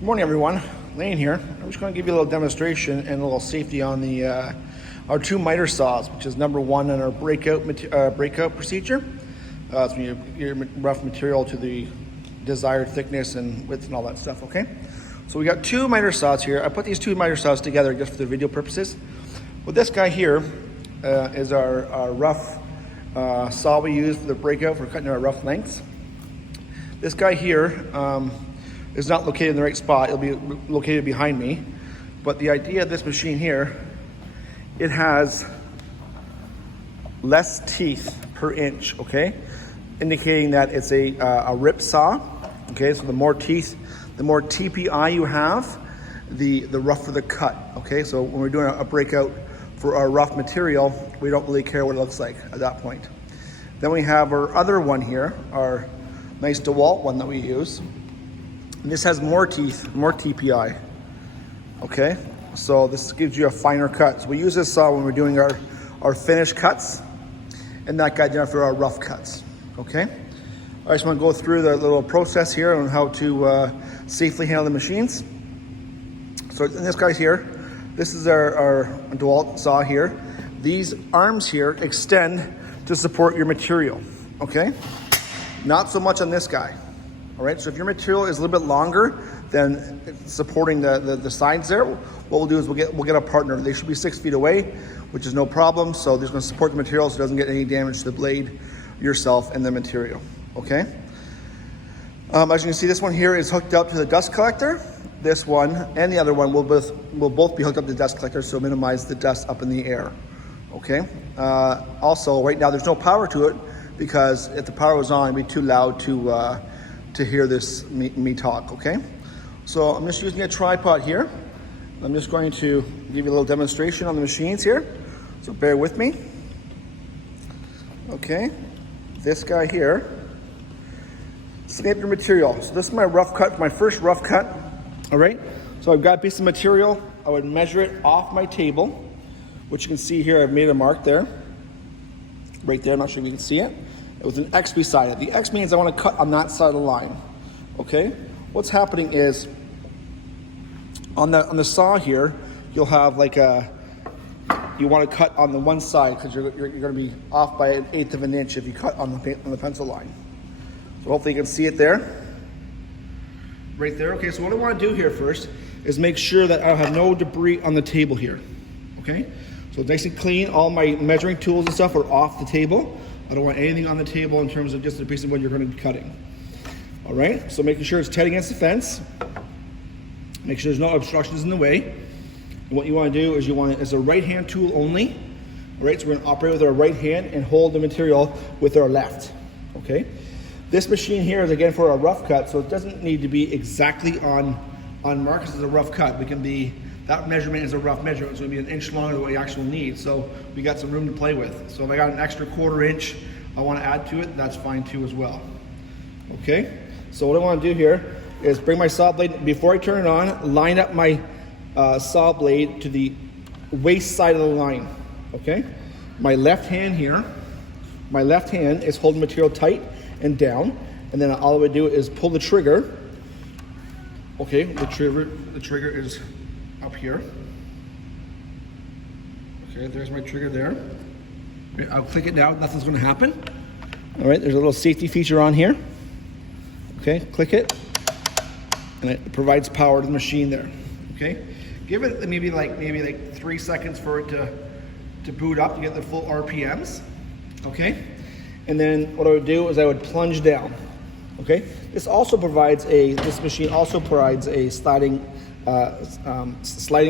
Good morning, everyone. Lane here. I'm just going to give you a little demonstration and a little safety on the our two miter saws, which is number one in our breakout procedure. So you get your rough material to the desired thickness and width and all that stuff. Okay. So we got two miter saws here. I put these two miter saws together just for the video purposes. Well, this guy here is our rough saw we use for the breakout for cutting our rough lengths. This guy here is not located in the right spot. It'll be located behind me. But the idea of this machine here, it has less teeth per inch, okay? Indicating that it's a rip saw, okay? So the more teeth, the more TPI you have, the rougher the cut, okay? So when we're doing a breakout for our rough material, we don't really care what it looks like at that point. Then we have our other one here, our nice DeWalt one that we use. And this has more teeth, more TPI, okay? So this gives you a finer cut. So we use this saw when we're doing our finished cuts, and that guy down for our rough cuts, okay? I just want to go through the little process here on how to safely handle the machines. So in this guy's here, this is our DeWalt saw here. These arms here extend to support your material, okay? Not so much on this guy. All right, so if your material is a little bit longer than supporting the sides there, what we'll do is we'll get a partner. They should be 6 feet away, which is no problem. So they're going to support the material so it doesn't get any damage to the blade, yourself, and the material. Okay. As you can see, this one here is hooked up to the dust collector. This one and the other one will both be hooked up to the dust collector, so minimize the dust up in the air. Okay. Also, right now there's no power to it because if the power was on, it'd be too loud to hear this me talk, okay? So I'm just using a tripod here. I'm just going to give you a little demonstration on the machines here. So bear with me. Okay, this guy here, snip your material. So this is my rough cut, my first rough cut, all right? So I've got a piece of material. I would measure it off my table, which you can see here, I've made a mark there. Right there, I'm not sure if you can see it. It was an X beside it. The X means I want to cut on that side of the line, okay? What's happening is, on the saw here, you'll have like you want to cut on the one side because you're going to be off by 1/8 of an inch if you cut on the pencil line. So hopefully you can see it there. Right there, okay, so what I want to do here first is make sure that I have no debris on the table here, okay? So nice and clean, all my measuring tools and stuff are off the table. I don't want anything on the table in terms of just the piece of wood you're going to be cutting. All right, so making sure it's tight against the fence. Make sure there's no obstructions in the way. And what you want to do is it's a right hand tool only. All right, so we're going to operate with our right hand and hold the material with our left. Okay, this machine here is again for a rough cut, so it doesn't need to be exactly on mark. This is a rough cut. That measurement is a rough measurement, so it'll be 1 inch longer than what you actually need. So we got some room to play with. So if I got an extra 1/4 inch I want to add to it, that's fine too as well. Okay, so what I want to do here is bring my saw blade, before I turn it on, line up my saw blade to the waist side of the line. Okay, my left hand here, my left hand is holding material tight and down, and then all I would do is pull the trigger. Okay, the trigger is up here. Okay, there's my trigger there. I'll click it now, nothing's going to happen. All right, there's a little safety feature on here. Okay, click it, and it provides power to the machine there. Okay, give it maybe like 3 seconds for it to boot up to get the full RPMs. Okay, and then what I would do is I would plunge down. Okay, this machine also provides a sliding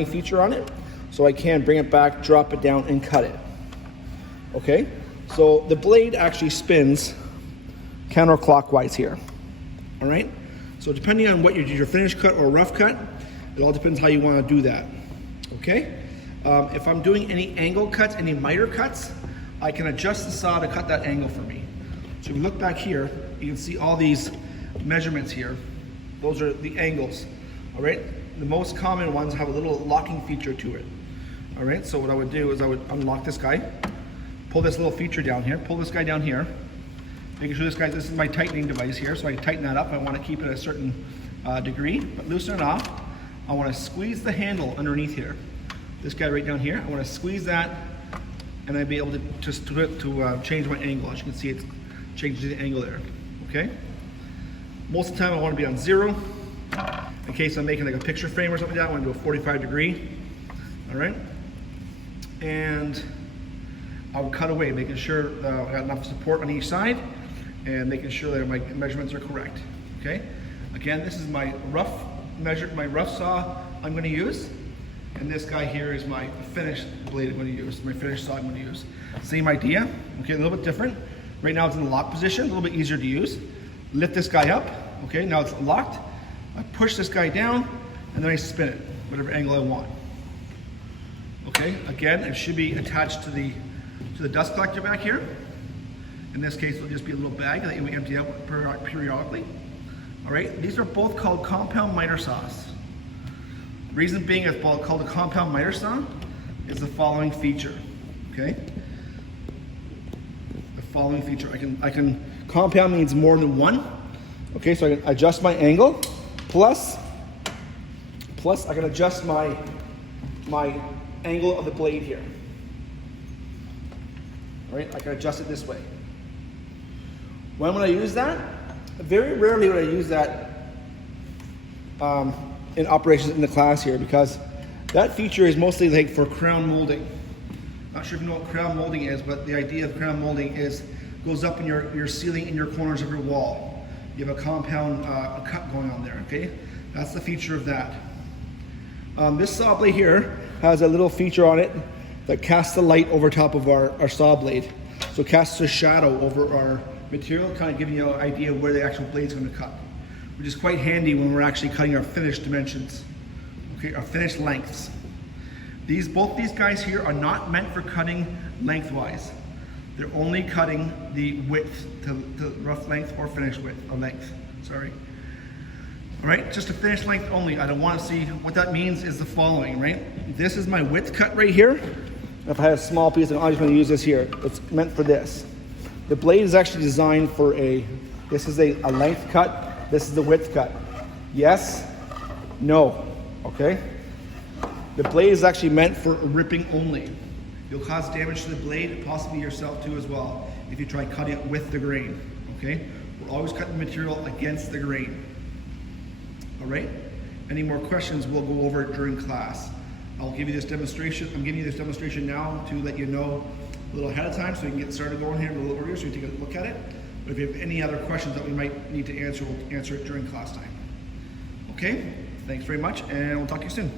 feature on it, so I can bring it back, drop it down, and cut it. Okay, so the blade actually spins counterclockwise here. All right, so depending on what your finished cut or rough cut, it all depends how you want to do that. Okay, if I'm doing any angle cuts, any miter cuts, I can adjust the saw to cut that angle for me. So if you look back here, you can see all these measurements here. Those are the angles. All right, the most common ones have a little locking feature to it. All right, so what I would do is I would unlock this guy, pull this little feature down here, pull this guy down here, making sure this is my tightening device here, so I tighten that up. I want to keep it at a certain degree, but loosen it off. I want to squeeze the handle underneath here. This guy right down here, I want to squeeze that, and I'd be able to just to change my angle. As you can see, it's changing the angle there, okay? Most of the time I want to be on 0. In case I'm making like a picture frame or something like that, I want to do a 45 degree, all right? And I'll cut away, making sure I got enough support on each side, and making sure that my measurements are correct, okay? Again, this is my rough saw I'm going to use, and this guy here is my finished blade I'm going to use, my finished saw I'm going to use. Same idea, okay, a little bit different. Right now it's in the lock position, a little bit easier to use. Lift this guy up, okay, now it's locked. I push this guy down, and then I spin it, whatever angle I want. Okay, again, it should be attached to the dust collector back here. In this case, it'll just be a little bag that we empty out periodically. All right, these are both called compound miter saws. The reason being it's called a compound miter saw is the following feature, okay? The following feature, I can compound means more than one, okay? So I can adjust my angle, plus I can adjust my angle of the blade here. All right, I can adjust it this way. When would I use that? Very rarely would I use that in operations in the class here, because that feature is mostly like for crown molding. Not sure if you know what crown molding is, but the idea of crown molding is goes up in your ceiling in your corners of your wall. You have a compound cut going on there, okay? That's the feature of that. This saw blade here has a little feature on it that casts the light over top of our saw blade. So it casts a shadow over our material, kind of giving you an idea of where the actual blade's going to cut, which is quite handy when we're actually cutting our finished dimensions, okay, our finished lengths. Both these guys here are not meant for cutting lengthwise. They're only cutting the width to rough length or finished width, or length, sorry. All right, just a finished length only. I don't want to see, what that means is the following, right? This is my width cut right here. If I had a small piece, I'm just going to use this here. It's meant for this. The blade is actually designed for this is a length cut, this is the width cut. Yes, no, okay? The blade is actually meant for ripping only. You'll cause damage to the blade, possibly yourself too as well, if you try cutting it with the grain, okay? We're always cutting the material against the grain, all right? Any more questions, we'll go over it during class. I'll give you this demonstration. I'm giving you this demonstration now to let you know a little ahead of time so you can get started going here a little earlier so you can take a look at it. But if you have any other questions that we might need to answer, we'll answer it during class time. Okay, thanks very much, and we'll talk to you soon.